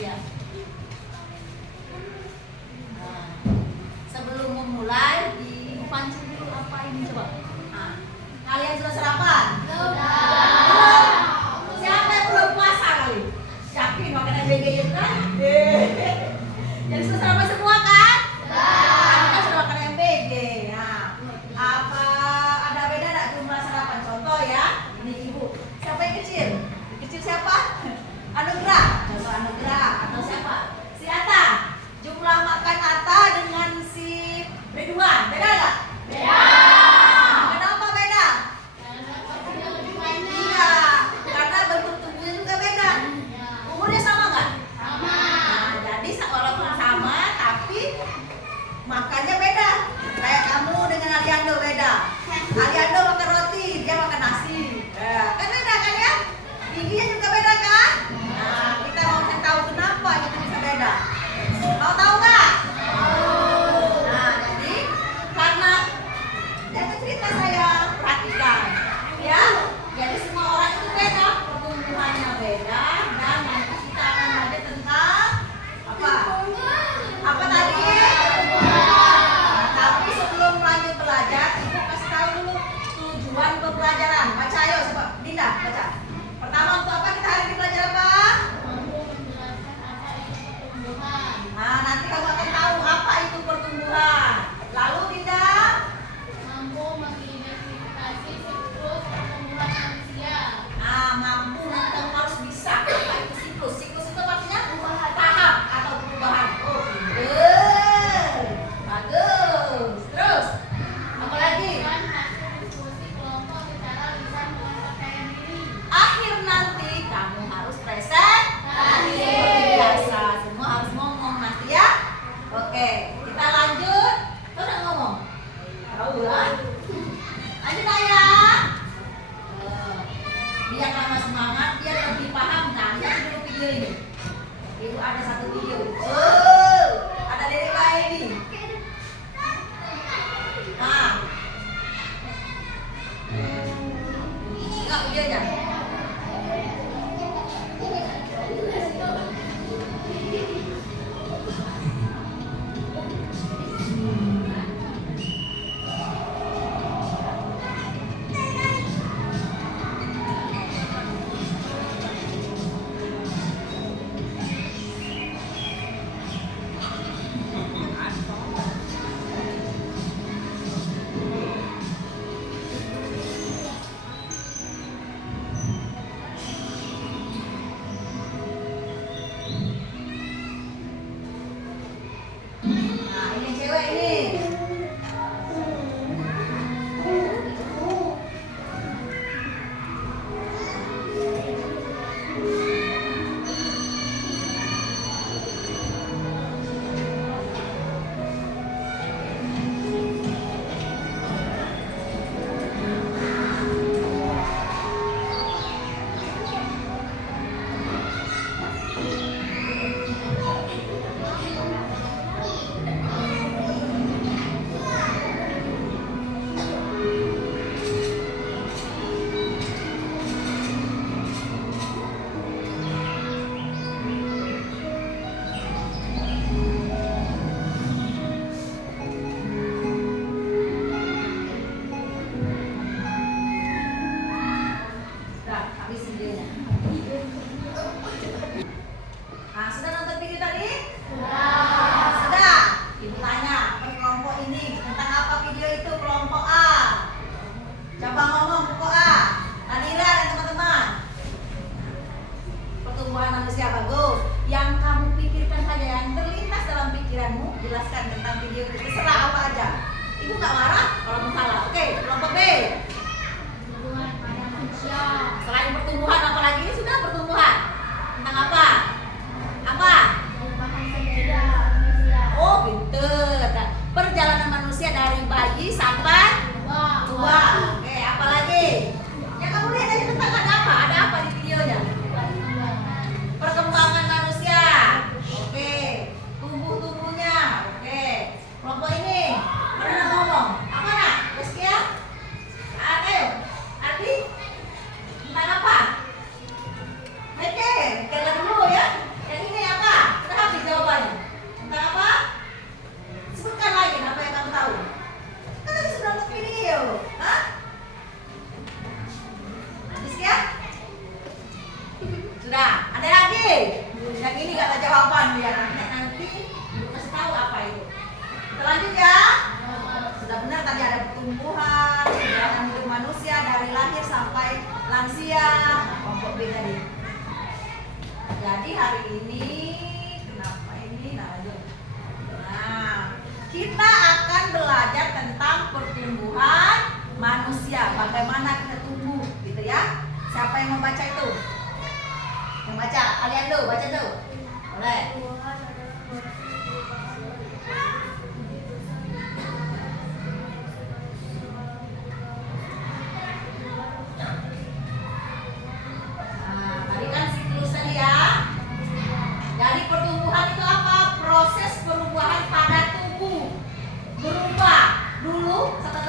ya. Nah, sebelum memulai dipancing dulu apa ini coba. Nah, kalian sudah sarapan? Sudah. Siapa yang belum puasa kali? Yakin makan MBG itu kan? Jadi sudah sarapan semua kan? Kan sudah makan MBG. Nah, apa ada beda enggak jumlah sarapan? Contoh ya, ini ibu. Siapa yang kecil? Yang kecil siapa? Anugrah. Contoh Anugrah atau siapa? Si Ata. Jumlah makan Ata dengan si Ridwan beda nggak? Beda. Kenapa beda? Iya, karena bentuk tubuhnya juga beda. Umurnya sama nggak? Sama. Nah, jadi walaupun sama tapi makannya beda. Kayak kamu dengan Aliando beda. Aliando makan roti, dia makan nasi. Kan beda kan ya? Giginya juga beda kan? Nah, kita mau tahu kenapa itu bisa beda. Mau tahu nggak? Nah, jadi karena jangan cerita saya perhatikan, ya. Jadi semua orang itu beda, pertumbuhannya beda, dan nanti kita akan belajar tentang apa? Apa tadi? Nah, tapi sebelum lanjut belajar, ibu kasih tahu dulu tujuan pembelajaran. Baca ayo, coba Dinda baca. Pertama untuk apa kita hari ini belajar apa? Nah, nanti kamu akan tahu apa itu pertumbuhan. Lalu Dinda Mampu mengidentifikasi siklus pertumbuhan manusia. nah, mampu nanti kamu harus bisa apa itu siklus. Siklus itu artinya tahap atau perubahan. Oh, pinter. Bagus. Terus apa lagi? Dan hasil diskusi kelompok secara lisan dengan percaya diri. Akhir nanti kamu harus presentasi seperti biasa. Semua harus ngomong nanti ya. Oke, kita lanjut. Kau udah ngomong? Tahu lah. Lanjut ayah. Biar lama semangat, biar lebih paham. Nah, lihat dulu video ini. Ibu ada satu video. Oh, ada dari Kak ini. Nah, tengok videonya. Nah, ini yang cewek ini. Nah, habis videonya. Nah, sudah nonton video tadi? Sudah. Ibu tanya, kelompok ini tentang apa video itu? Kelompok A. Coba ngomong kelompok A. Nadira dan teman-teman. Pertumbuhan manusia bagus. Yang kamu pikirkan saja, yang terlintas dalam pikiranmu, jelaskan tentang video itu. Terserah apa aja. Ibu nggak marah kalau mau salah. Oke, kelompok B. Hubungan pada manusia. Selain pertumbuhan, apa lagi? Ini sudah pertumbuhan. Tentang apa? Apa? Perubahan sejarah manusia. Oh, pinter. Perjalanan manusia dari bayi sampai tua. Oke, apa lagi? Yang kamu lihat tadi tentang ada apa? Ada apa di videonya? Perkembangan manusia. Oke. Tubuhnya. Oke. Kelompok ini. Mana ngomong? Apa nak? Rizkia? ketahuan dia nanti ibu kasih tahu apa itu. Kita lanjut ya. Sudah benar tadi ada pertumbuhan, perjalanan hidup manusia dari lahir sampai lansia. Kelompok B tadi. Jadi hari ini kenapa ini? Nah, lanjut. Nah, kita akan belajar tentang pertumbuhan manusia, bagaimana kita tumbuh, gitu ya. Siapa yang membaca itu? Yang baca, kalian tuh, baca tuh. Boleh. Nah, tadi kan siklus tadi ya. Jadi pertumbuhan itu apa? Proses perubahan pada tubuh. Berubah. Dulu, satu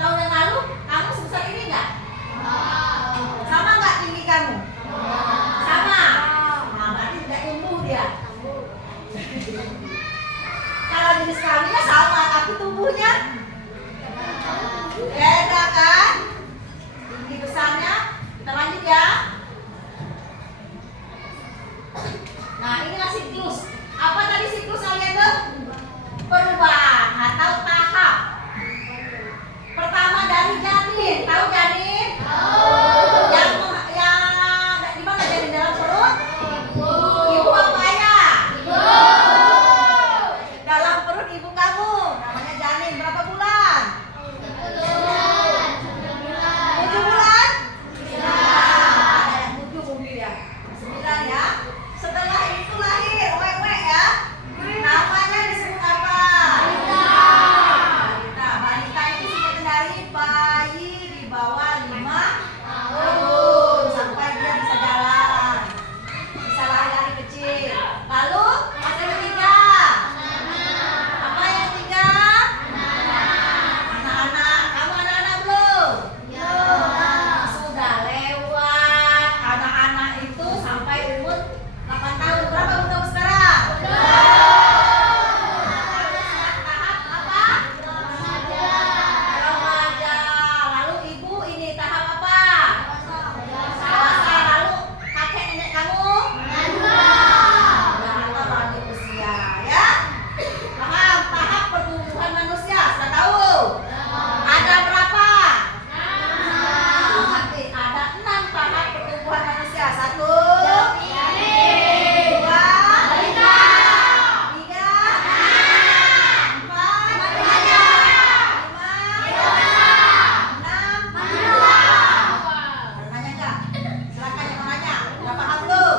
tahun yang lalu, kamu sebesar ini enggak? Sama enggak tinggi kamu? Sama. Nah, berarti tidak tumbuh dia. Kalau jenis kelaminnya sama, tapi tumbuhnya beda kan? Tinggi besarnya. Kita lanjut ya. Nah, inilah siklus. Apa tadi siklus kalian tuh? Perubahan atau tahap. Pertama dari janin. Tahu janin? Yang di mana janin dalam perut? Ibu apa ayah? Dalam perut ibu kamu. Namanya janin. Berapa bulan? 7 bulan? Ada yang 7 mungkin ya. 9 ya. Setelah itu lahir, wek ya. Namanya disebut apa? Balita. Balita itu seperti dari bayi di bawah 5 tahun sampai dia bisa jalan, bisa lari-lari kecil. Lalu masa ketiga, apa yang ketiga? Anak-anak. Kamu anak-anak belum? Sudah lewat. Anak-anak itu sampai umur 8 tahun. Berapa umur kamu sekarang? Tahap apa? Remaja. Lalu ibu ini tahap apa? Dewasa. Lalu kakek nenek kamu? Udah atau lanjut usia ya? Paham? Tahap pertumbuhan manusia sudah tahu? Ada berapa? Nanti ada 6 tahap pertumbuhan manusia. 1, 2, 3, 4, 5, 6. Ada nanya enggak? Silakan yang mau nanya. Sudah paham belum?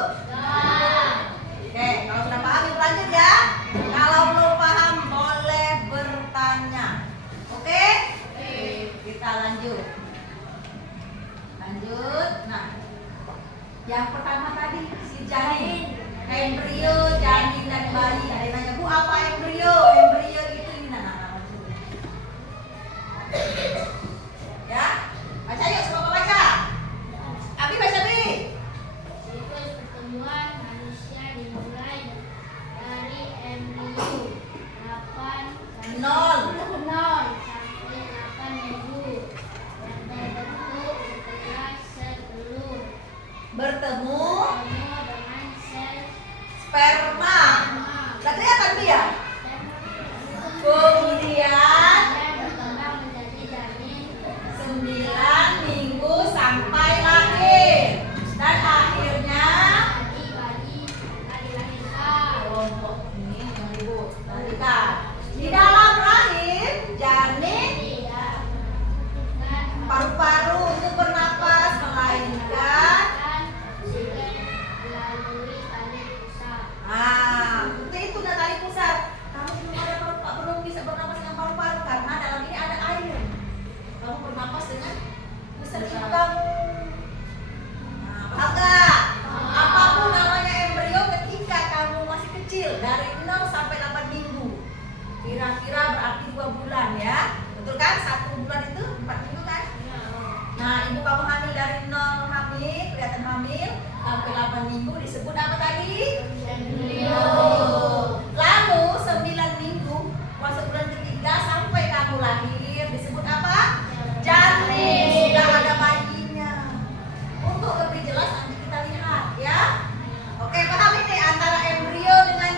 Oke, kalau sudah paham ibu lanjut ya. Kalau belum paham boleh bertanya. Oke? Kita lanjut. Lanjut. Nah, yang pertama tadi si janin, embrio, janin dan bayi. Ada yang nanya, Bu, apa embrio? Embrio itu ini nah. Ya, baca yuk, semua baca. Abi baca Bi. Siklus pertumbuhan manusia dimulai dari embrio 8 Nol. sampai 8 minggu yang terbentuk setelah sebelum Bertemu dengan sel sperma. Udah kelihatan Bi ya? dan Kemudian berkembang menjadi janin 9 minggu sampai lahir. Dan akhirnya dilahirkan. kelompok ini yang ribut. Balita. Di dalam rahim janin Tidak membutuhkan paru-paru untuk bernapas, melainkan oksigen melalui tali pusat. itu udah tali pusat. Kamu belum ada belum bisa bernapas dengan paru-paru karena dalam ini ada air. Kamu bernapas dengan pusat ibu kamu. Nah, paham nggak? Apapun namanya embrio ketika kamu masih kecil dari 0 sampai 8 minggu. Kira-kira berarti 2 bulan ya. Betul kan? 1 bulan itu 4 minggu kan? Nah, ibu kamu hamil dari 0 hamil, kelihatan hamil sampai 8 minggu disebut apa tadi? Embrio. Lalu 9 minggu masuk bulan ketiga sampai kamu lahir disebut apa? Janin. Sudah ada bayinya. Untuk lebih jelas nanti kita lihat ya. Oke, paham ini antara embrio dengan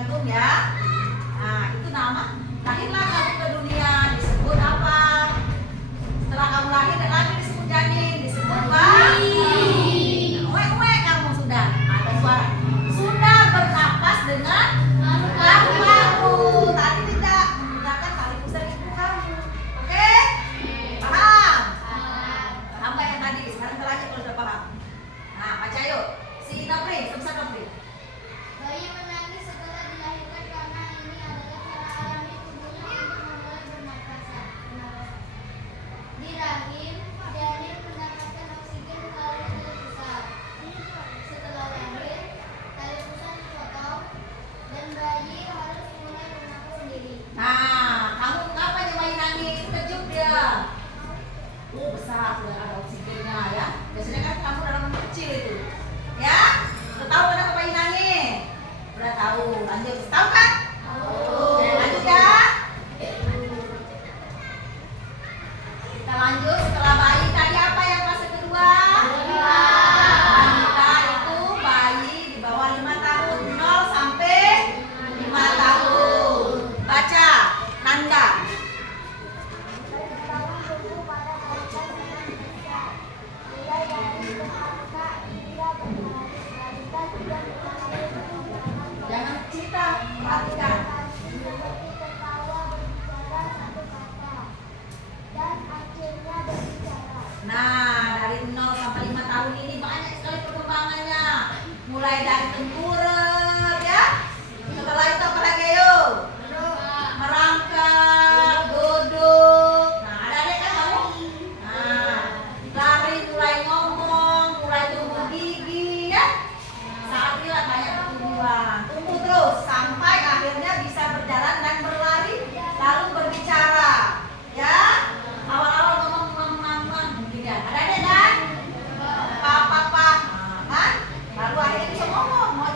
jantung ya. Nah, itu nama. Lahirlah kamu ke dunia disebut apa? Setelah kamu lahir dan lagi disebut janin, disebut bayi. Uek kamu sudah ada suara. Sudah bernapas dengan paru-paru. Tadi tidak menggunakan tali pusar ibu kamu. Oke? Paham? Paham nggak yang tadi? Sekarang terakhir kalau sudah paham. Nah, baca yuk. Si Nopri, sebesar Nopri. Bayi menangis setelah dilahirkan karena ini adalah cara alami tubuhnya untuk memulai bernapasan. Di rahim, janin mendapatkan oksigen melalui tali pusar. Setelah lahir, tali pusar dipotong dan bayi harus mulai bernapas sendiri. Nah, kamu kapan yang bayi nangis? Kejut dia. Oh, besar sudah ada oksigennya ya. Biasanya kan kamu dalam kecil itu. Ya? Udah tahu kenapa bayi nangis? Udah tahu. Lanjut. Tahu kan? Tahu. Lanjut ya. Kita lanjut setelah bayi tadi apa yang fase kedua? Balita itu bayi di bawah 5 tahun, 0 sampai 5 tahun. Baca, Nanda. Pertama tumbuh pada balita sangat besar. Mulai dari berangka hingga berbaris, balita sudah mulai perkembangan Jangan cerita, perhatikan. seperti tertawa, berbicara satu kata, dan akhirnya berbicara. Nah, dari 0 sampai 5 tahun ini banyak sekali perkembangannya. Mulai dari tengkurap ya. Setelah itu apa lagi yuk? Merangkak, duduk. Nah, ada adik kan kamu? Nah, lari, mulai ngomong, mulai tumbuh gigi ya. Saat ini banyak pertumbuhan. Tumbuh terus sampai akhirnya bisa berjalan dan berlari lalu berbicara. Ya. Awal-awal ngomong mungkin ya. Ada adik kan? Papa, kan? Baru akhirnya bisa ngomong, mau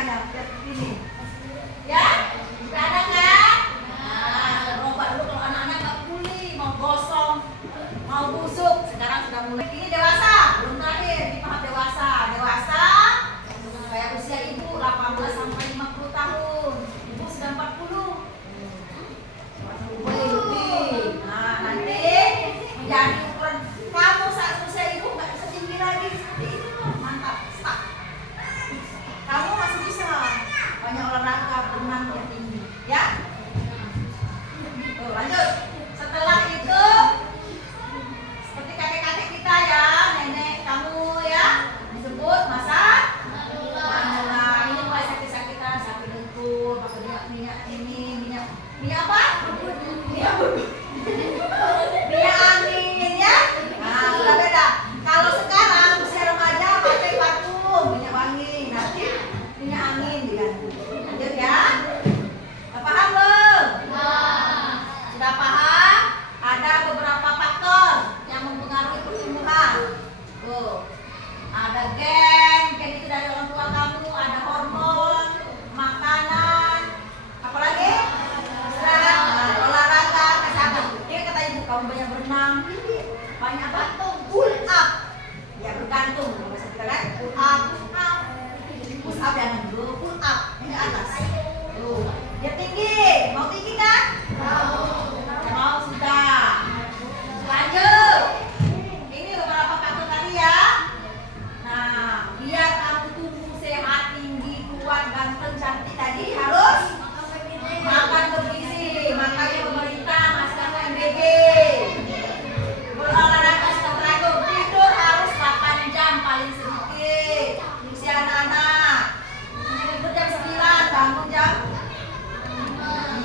mukanya biar begini. Ya? Udah ada kan? Nah, coba dulu kalau anak-anak nggak pulih, mau gosong, mau busuk. Sekarang sudah mulai. Ini dewasa, belum terakhir. Ini tahap dewasa. Dewasa kayak usia ibu 18 sampai 50 tahun. Ibu sudah 40. Boleh lebih. Nah, nanti menjadi ukuran kamu saat usia ibu nggak setinggi lagi seperti ini loh. Mantap. Stop. Kamu masih bisa banyak olahraga berenang yang tinggi, ya? Tuh, lanjut. Setelah itu seperti kakek-kakek kita ya, nenek kamu ya, disebut masa manula. Ini mulai sakit-sakitan, sakit dengkul, pakai minyak ini, minyak apa? Minyak angin ya. Nah, sudah beda. Kalau sekarang usia remaja pakai parfum, minyak wangi. Nanti minyak angin diganti. Lanjut ya. Sudah paham belum? Sudah paham? Ada beberapa faktor yang mempengaruhi pertumbuhan. Tuh. Ada gen itu dari orang tua kamu, ada hormon, makanan, apalagi? Olahraga, kesehatan. Dia kata ibu kamu banyak berenang, banyak apa? Pull up. Ya bergantung bahasa kita kan. Pull up, push up jangan dulu, pull up ini ke atas. Tuh, dia tinggi, mau tinggi kan? Mau sudah. Lanjut. Ini beberapa faktor tadi ya. Nah, biar kamu tumbuh sehat, tinggi, kuat, ganteng, cantik tadi harus makan bergizi. Makanya pemerintah ngasih kamu MBG. Berolahraga setelah teratur. Tidur harus 8 jam paling sedikit. Usia anak-anak. Tidur jam 9, bangun jam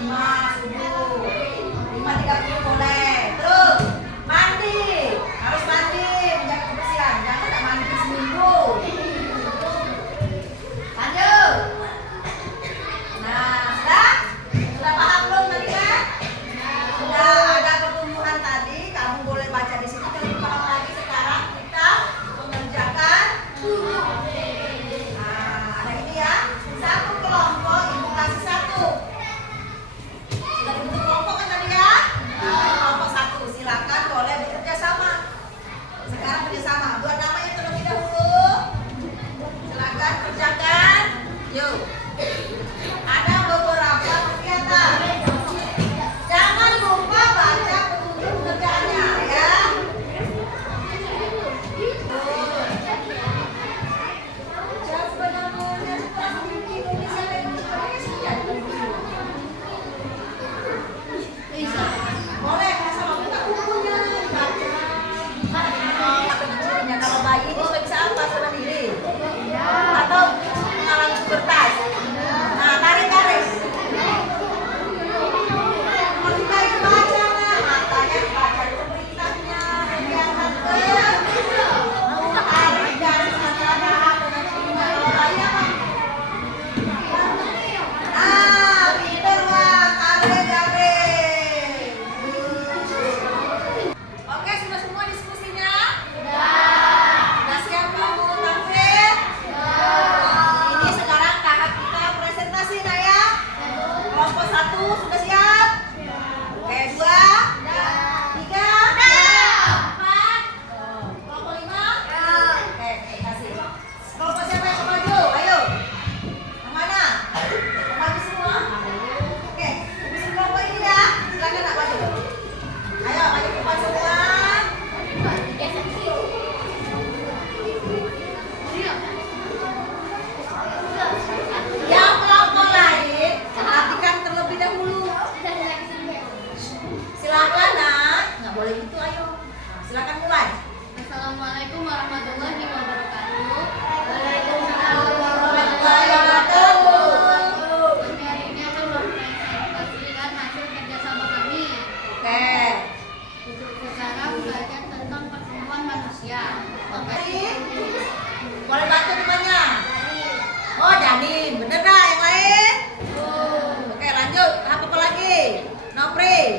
5 subuh. 5.30 boleh. Terus mandi. Harus mandi, menjaga kebersihan. Jangan tak mandi seminggu. Lanjut. Nah, sudah paham belum tadi kan? Sudah ada pertumbuhan tadi, kamu boleh baca di sini. Kalau paham lagi sekarang kita mengerjakan. Nah, ada ini ya. Satu kelompok ibu kasih satu. Sudah dibentuk kelompok kan tadi ya? Nah, kelompok satu, silakan boleh bekerja sama. Sekarang bekerja sama. Buat namanya terlebih dahulu. Silakan kerjakan. Yuk. Ada beberapa kegiatan. Jangan lupa baca petunjuk pekerjaannya ya. Boleh sama buka bukunya. Kalau bayi ini sudah bisa apa sendiri? Atau mengalami pubertas. Nah, tarik garis. Kalau kita itu baca lah, matanya baca dulu perintahnya, kegiatan tarik garis antara A dengan sinyal. Kalau bayi apa? Nah, pinter Bang, tarik garis. Oke, sudah semua diskusinya? Sudah siap kamu tampil? Ini sekarang kakak kita presentasi nak ya. Kelompok 1 sudah siap? Oke, 2, 3, 4. Kelompok 5? Oke, kasih. Kelompok siapa yang mau maju? Ayo. Yang mana? Mau maju semua? Oke, urusin kelompok ini ya. Silakan nak maju. Ayo, maju ke depan semua. Yang kelompok lain perhatikan terlebih dahulu. Silakan nak, nggak boleh gitu ayo. Nah, silakan mulai. Assalamualaikum warahmatullahi wabarakatuh. Warahmatullahi wabarakatuh. Hari ini akan mempresentasikan hasil kerjasama kami. Oke. Sekarang belajar tentang pertumbuhan manusia. Boleh bantu temannya. Oh, Janin, bener dah yang lain? Oke, lanjut. Apa lagi? Nopri.